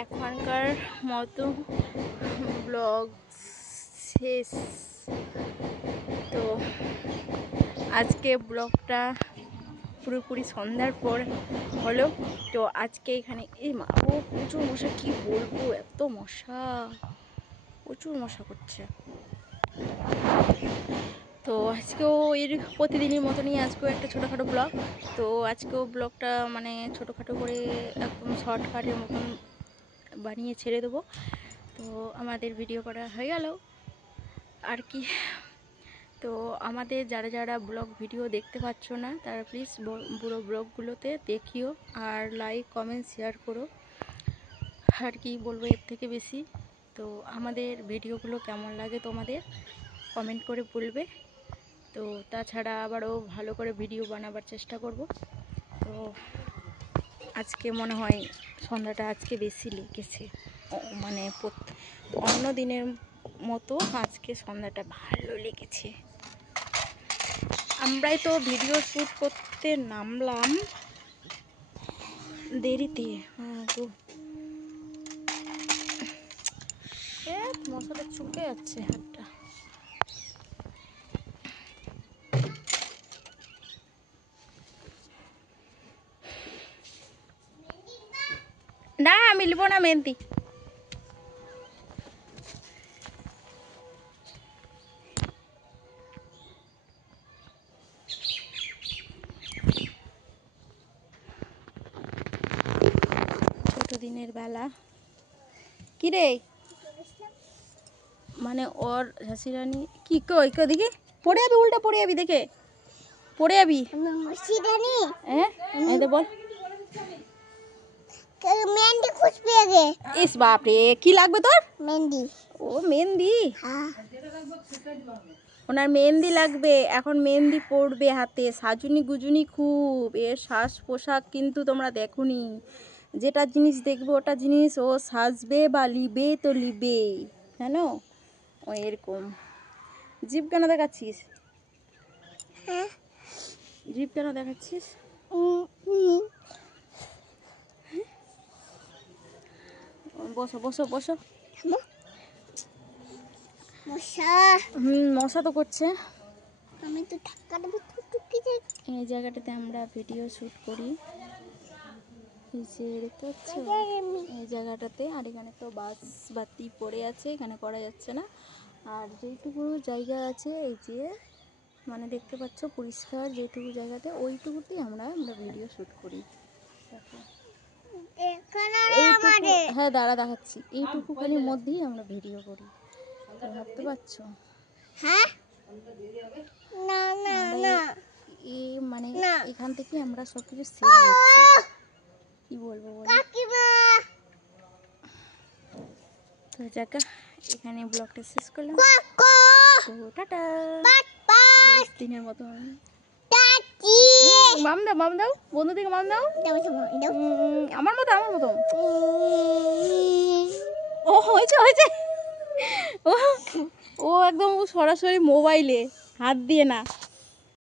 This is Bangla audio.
এখনকার মতো ব্লগ শেষ। তো আজকে ব্লগটা পুরোপুরি সন্ধ্যার পর হলো। তো আজকে এখানে এই মা ও প্রচুর মশা, কি বলবো, এত মশা, প্রচুর মশা করছে। তো আজকেও এর প্রতিদিনের মতনই আজকেও একটা ছোটোখাটো ব্লগ। তো আজকেও ব্লগটা মানে ছোটোখাটো করে একদম শর্টকাটের মতন বানিয়ে ছেড়ে দেবো। তো আমাদের ভিডিও করা হয়ে গেল আর কি। তো আমাদের যারা যারা ব্লগ ভিডিও দেখতে পাচ্ছ না তারা প্লিজ পুরো ব্লগগুলোতে দেখিও আর লাইক কমেন্ট শেয়ার করো। আর কি বলবো এর থেকে বেশি। তো আমাদের ভিডিওগুলো কেমন লাগে তোমাদের কমেন্ট করে বলবে। তো তাছাড়া আবারও ভালো করে ভিডিও বানাবার চেষ্টা করব। তো আজকে মনে হয় সন্ধ্যাটা আজকে বেশি লেগেছে, মানে অন্য দিনের মতো আজকে সন্ধ্যাটা ভালো লেগেছে। আমরাই তো ভিডিও শ্যুট করতে নামলাম দেরিতে। তো মশাটা চুকে যাচ্ছে হাতটা। না মিলব না মেহেন্দি। ছোট দিনের বেলা কি রে, মানে ওর ঝাঁসিরানি কি কই কই দেখি পড়ে যাবি, উল্টা পড়ে যাবি, দেখে পড়ে যাবি। হ্যাঁ এই দে বল। মেহেন্দি খুশ পেয়ে গে। ইস বাপ রে, কি লাগবে তোর? মেহেন্দি। ও মেহেন্দি, হ্যাঁ ওনার মেহেন্দি লাগবে। এখন মেহেন্দি পড়বে হাতে, সাজুনি গুজুনি খুব। এর শ্বাস পোশাক কিন্তু তোমরা দেখোনি। যেটা জিনিস দেখবে ওটা জিনিস ও সাজবে বা লিবে তো লিবে, জানো। ও এরকম। জিভ কেন দেখাচ্ছিস? হ্যাঁ জিভ কেন দেখাচ্ছিস? বসো বসো বসো। মশা। মশা তো করছে। আমি তো ঢাকার ভিতর ঢুকে যাই। এই জায়গাটাতে আমরা ভিডিও শ্যুট করি, এই যে দেখতে পাচ্ছ এই জায়গাটাতে। আর এখানে তো বাস বাতি পড়ে আছে, এখানে করা যাচ্ছে না। আর যেইটুকু জায়গা আছে এই যে মানে দেখতে পাচ্ছ পরিষ্কার যেটুকু জায়গাতে, ওইটুকুতেই আমরা ভিডিও শ্যুট করি। এইটুকু, হ্যাঁ দাঁড়া দেখাচ্ছি, এইটুকুখানির মধ্যেই আমরা ভিডিও করি, ভাবতে পারছো? হ্যাঁ না না না এই মানে এখান থেকে আমরা সব কিছু সেভ করছি। কি বলবো বলো? তো জায়গা এখানে ব্লগটা শেষ করলাম। তো টাটা, দিনের মতো। মাম দাও মাম দাও, বন্ধু থেকে মাম দাও। আমার মতো আমার মতো। ও হয়েছে হয়েছে। ও একদম সরাসরি মোবাইলে, হাত দিয়ে না।